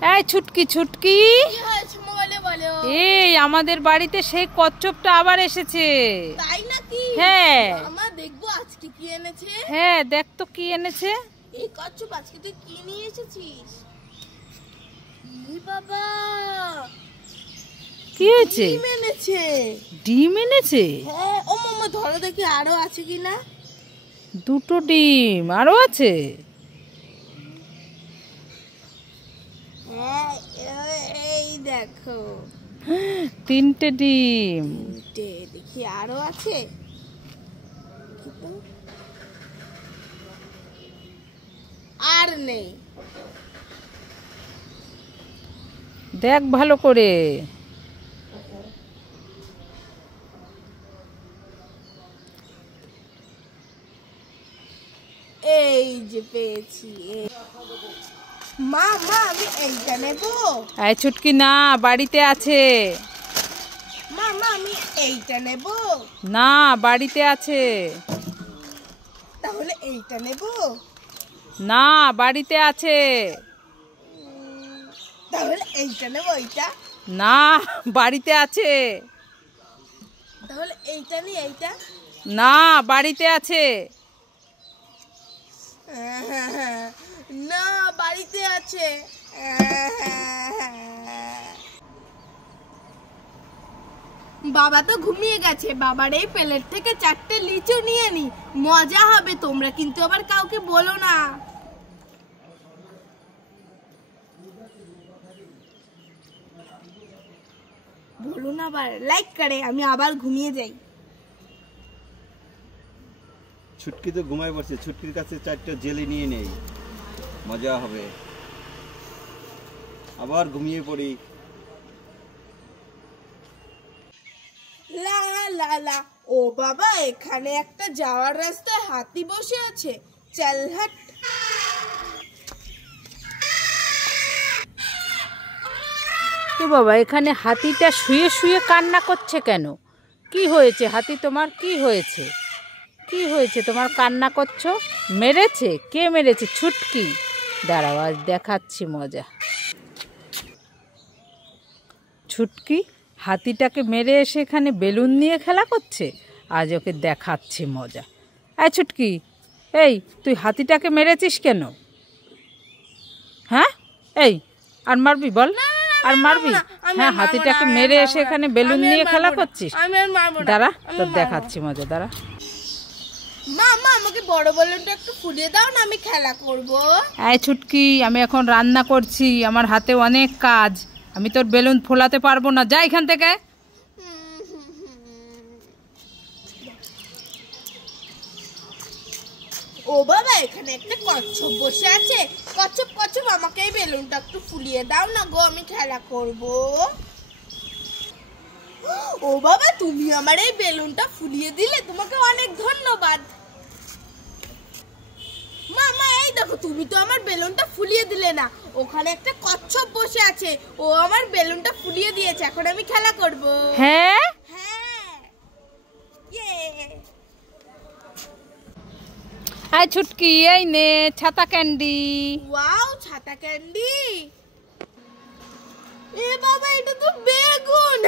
এই ছুটকি ছুটকি, এই আমাদের বাড়িতে সেই কচ্ছপটা আবার এসেছে। তাই নাকি? হ্যাঁ। মামা দেখবো আজকে কি এনেছে। হ্যাঁ দেখ তো কি এনেছে। এই কচ্ছপ আজকে তুই কি নিয়ে এসেছিস? এই বাবা, কি হয়েছে? ডিম এনেছে। ডিম এনেছে? হ্যাঁ। ও মামা ধরো দেখি আরো আছে কিনা। দুটো ডিম আরো আছে। এই দেখো, তিনটে ডিম। দেখি আরো আছে। আর নেই। দেখ ভালো করে। এই যে পেয়েছি। মা মা আমি এইটা নেব। এই ছুটকি না, বাড়িতে আছে। মা মা আমি এইটা নেব। না, বাড়িতে আছে। তাহলে এইটা নেব। না, বাড়িতে আছে। তাহলে এইটা নেব। এইটা না, বাড়িতে আছে। তাহলে এইটা নি। এইটা না, বাড়িতে আছে। না, বাড়িতে আছে। বাবা তো ঘুমিয়ে গেছে। বাবার এই প্লেট থেকে 4টে লিচু নিয়ে নি, মজা হবে। তোমরা কিন্তু আবার কাউকে বলো না। বলো না আবার, লাইক করে আমি আবার ঘুমিয়ে যাই। ছুটকি তো ঘুমায় পড়ছে। ছুটকির কাছে 4টা জেলি নিয়ে নেই, মজা হবে। আবার ঘুমিয়ে পড়ি। লা লা লা। ও বাবা, এখানে একটা যাওয়ার রাস্তায় হাতি বসে আছে। চল হাট। এ বাবা, এখানে হাতিটা শুয়ে শুয়ে কান্না করছে কেন? কি হয়েছে হাতি তোমার? কি হয়েছে? কি হয়েছে তোমার কান্না করছো? মেরেছে? কে মেরেছে? ছুটকি? দাঁড়াও, আজ দেখাচ্ছি মজা। ছুটকি হাতিটাকে মেরে এসে এখানে বেলুন নিয়ে খেলা করছে। আজ ওকে দেখাচ্ছি মজা। এই ছুটকি, এই তুই হাতিটাকে মেরেছিস কেন? হ্যাঁ, এই আর মারবি? বল, আর মারবি? হ্যাঁ, হাতিটাকে মেরে এসে এখানে বেলুন নিয়ে খেলা করছিস। দাঁড়া, তোর দেখাচ্ছি মজা, দাঁড়া। মা মা আমাকে বড় বেলুনটা একটু ফুলিয়ে দাও না, আমি খেলা করব। এই ছুটকি, আমি এখন রান্না করছি, আমার হাতে অনেক কাজ, আমি তোর বেলুন ফোলাতে পারবো না। যা এখান থেকে। ও বাবা, এখানে একটা কচ্ছপ বসে আছে। কচ্ছপ কচ্ছপ আমাকে এই বেলুনটা একটু ফুলিয়ে দাও না গো, আমি খেলা করব। ও বাবা, তুমি আমার এই বেলুনটা ফুলিয়ে দিলে, তোমাকে অনেক ধন্যবাদ। মামা এই দেখো, তুমি তো আমার বেলুনটা ফুলিয়ে দিলে না। ওখানে একটা কচ্ছপ বসে আছে, ও আমার বেলুনটা ফুলিয়ে দিয়েছে। এখন আমি খেলা করব। হ্যাঁ হ্যাঁ। ইয়ে। এই ছুটকি, এই নে ছাতা ক্যান্ডি। ওয়াও, ছাতা ক্যান্ডি। এ বাবা, এটা তো বেগুন।